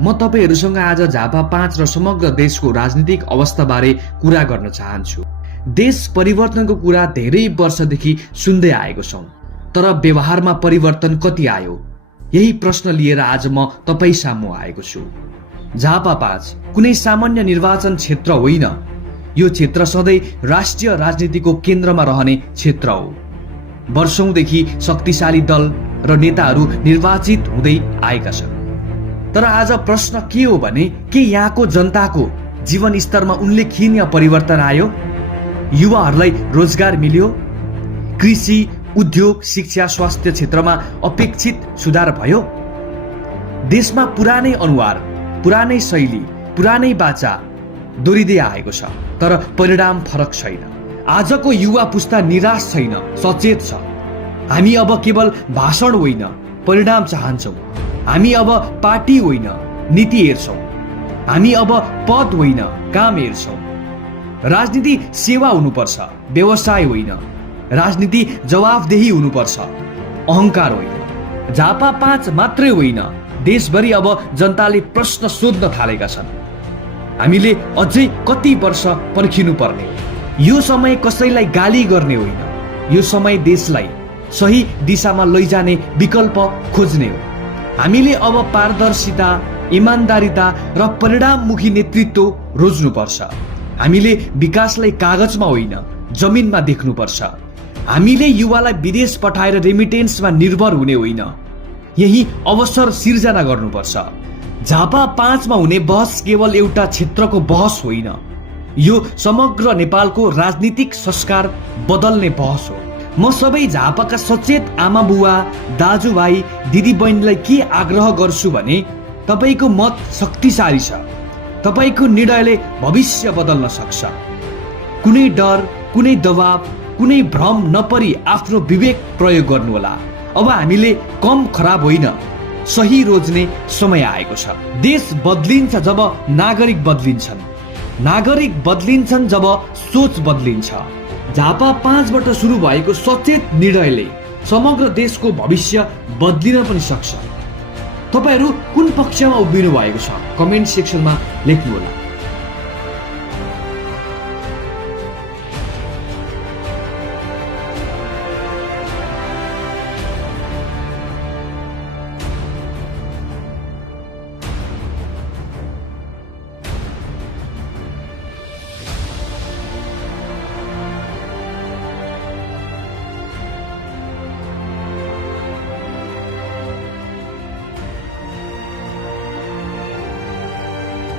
म तपाईहरुसँग आज झापा 5 र समग्र देशको राजनीतिक अवस्थाबारे कुरा गर्न चाहन्छु। देश परिवर्तनको कुरा धेरै वर्षदेखि सुन्दै आएको छौं, तर व्यवहारमा परिवर्तन कति आयो? यही प्रश्न लिएर आज म तपाई सामु आएको छु। झापा 5 कुनै सामान्य निर्वाचन क्षेत्र होइन। यो क्षेत्र सधैँ राष्ट्रिय राजनीतिको केन्द्रमा रहने क्षेत्र हो। वर्षौंदेखि शक्तिशाली दल र नेताहरू निर्वाचित हुँदै आएका छन्। तर आज प्रश्न के हो भने के यहाँको जनताको जीवन स्तरमा उल्लेखनीय परिवर्तन आयो? युवाहरूलाई रोजगार मिल्यो? कृषि, उद्योग, शिक्षा, स्वास्थ्य क्षेत्रमा अपेक्षित सुधार भयो? देशमा पुरानै अनुहार, पुरानै शैली, पुरानै बाचा दोहोरिँदै आएको छ, तर परिणाम फरक छैन। आजको युवा पुस्ता निराश छैन, सचेत छ। हामी अब केवल भाषण होइन, परिणाम चाहन्छौं। हामी अब पार्टी होइन, नीति हेर्छौं। हामी अब पद होइन, काम हेर्छौं। राजनीति सेवा हुनुपर्छ, व्यवसाय होइन। राजनीति जवाफदेही हुनुपर्छ, अहंकार होइन। झापा 5 मात्रै होइन, देशभरि अब जनताले प्रश्न सोध्न थालेका छन्। हामीले अझै कति वर्ष पर्खिनु पर्ने? यो समय कसैलाई गाली गर्ने होइन। यो समय देशलाई सही दिशामा लैजाने विकल्प खोज्ने हो। हामीले अब पारदर्शिता, इमानदारिता र परिणाममुखी नेतृत्व रोज्नुपर्छ। हामीले विकासलाई कागजमा होइन, जमिनमा देख्नुपर्छ। हामीले युवालाई विदेश पठाएर रेमिटेन्समा निर्भर हुने होइन, यही अवसर सिर्जना गर्नुपर्छ। झापा 5 मा हुने बहस केवल एउटा क्षेत्रको बहस होइन, यो समग्र नेपालको राजनीतिक संस्कार बदल्ने बहस हो। म सबै झापाका सचेत आमा बुवा, दाजुभाइ, दिदी बहिनीलाई के आग्रह गर्छु भने तपाईको मत शक्तिशाली छ। तपाईको निर्णयले भविष्य बदल्न सक्छ। कुनै डर, कुनै दबाव, कुनै भ्रम नपरी आफ्नो विवेक प्रयोग गर्नुहोला। अब हामीले कम खराब होइन, सही रोज्ने समय आएको छ। देश बदलिन्छ जब नागरिक बदलिन्छन्। नागरिक बदलिन्छन् जब सोच बदलिन्छ। झापा 5 बाट सुरु भएको सचेत निर्णयले समग्र देशको भविष्य बदलिन पनि सक्छ। तपाईहरु कुन पक्षमा उभिनु भएको छ? कमेन्ट सेक्सनमा लेख्नुहोला।